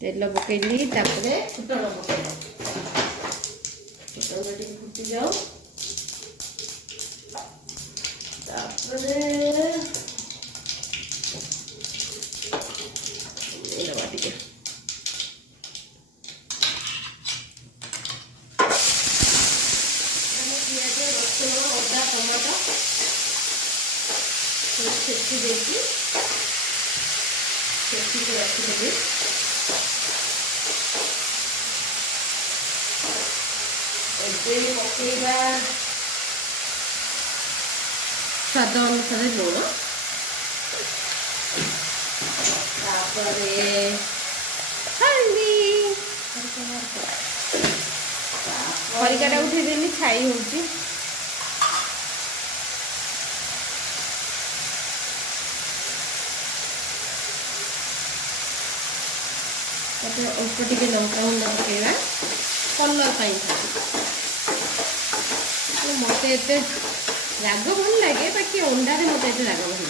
तेल पकईली फुटण पकईला फुटण टे फुटी जाओ टे पिज रसुण अदा टमाटो छेची देती छेचिक रखिदेवी पकईवा स्वाद अनुसार लुण हल्दी खरिकाटा उठेदेली छाई होची अल्प टे लंका गुंड पकईवा कलर मत राग भल लगे बाकी अंडा मत राग भल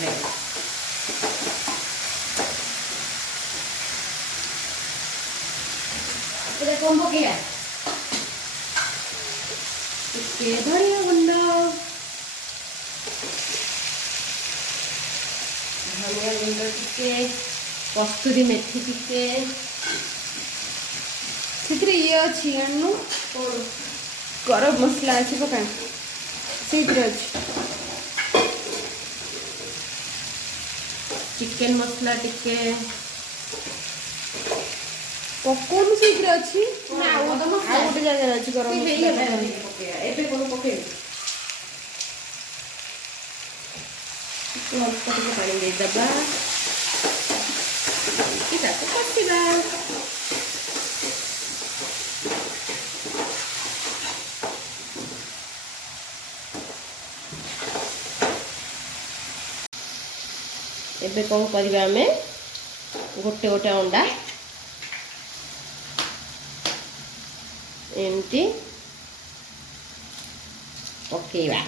लगे कौन पकईया धनिया गुंड धनिया गुंड टिके कस्तूरी मेथी टिके ये अच्छी गरम मसला अच्छी पका चिकन मसला टिके पकोन से अच्छी गोटे जगह अच्छी गरम अल्प पानी देदबा कषा एबे कौन करबा हमें गोटे गोटे अंडा एमती पकेवा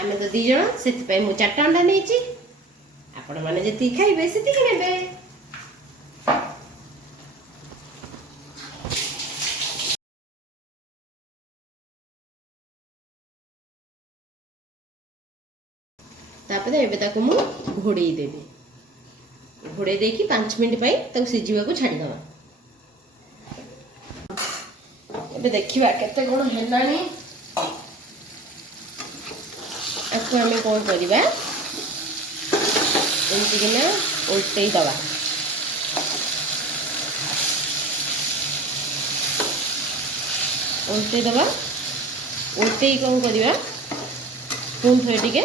आमे तो दी जण सेति पय मु 4टा अंडा नेची आपण माने जति खाइबे सेति नेबे तापर एबे ताको मु घोड़े देबे घोड़े देकी 5 मिनिट पई ताको सिझिबा को छाडी दवा एबे देखिबा केते कोन हेलानी आपको हमें कौन करवा एमती किना उल्टे दवा उल्टे दवा उल्टे कौन करवा पुन थे टिके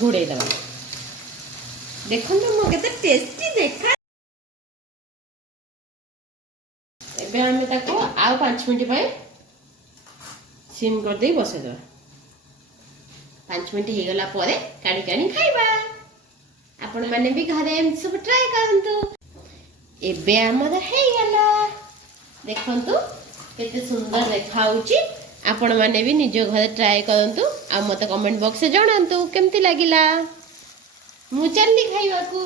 घोड़े दवा देखो तो मो केते टेस्टी देखा एबे हमें ताको आ 5 मिनिट पई सिम कर दे बसे दवा 5 मिनिट हो गला परे काढ़ी काढ़ी खाइबा आपण माने भी घरे एम सब ट्राई करंतु एबे हमर हे गला देखंतु केते सुंदर देखाउची आपण माने भी निज घरे ट्राई करंतु आ मते कमेंट बॉक्स से जणांतु केमती लागिला मु चल्ली खाइबा को।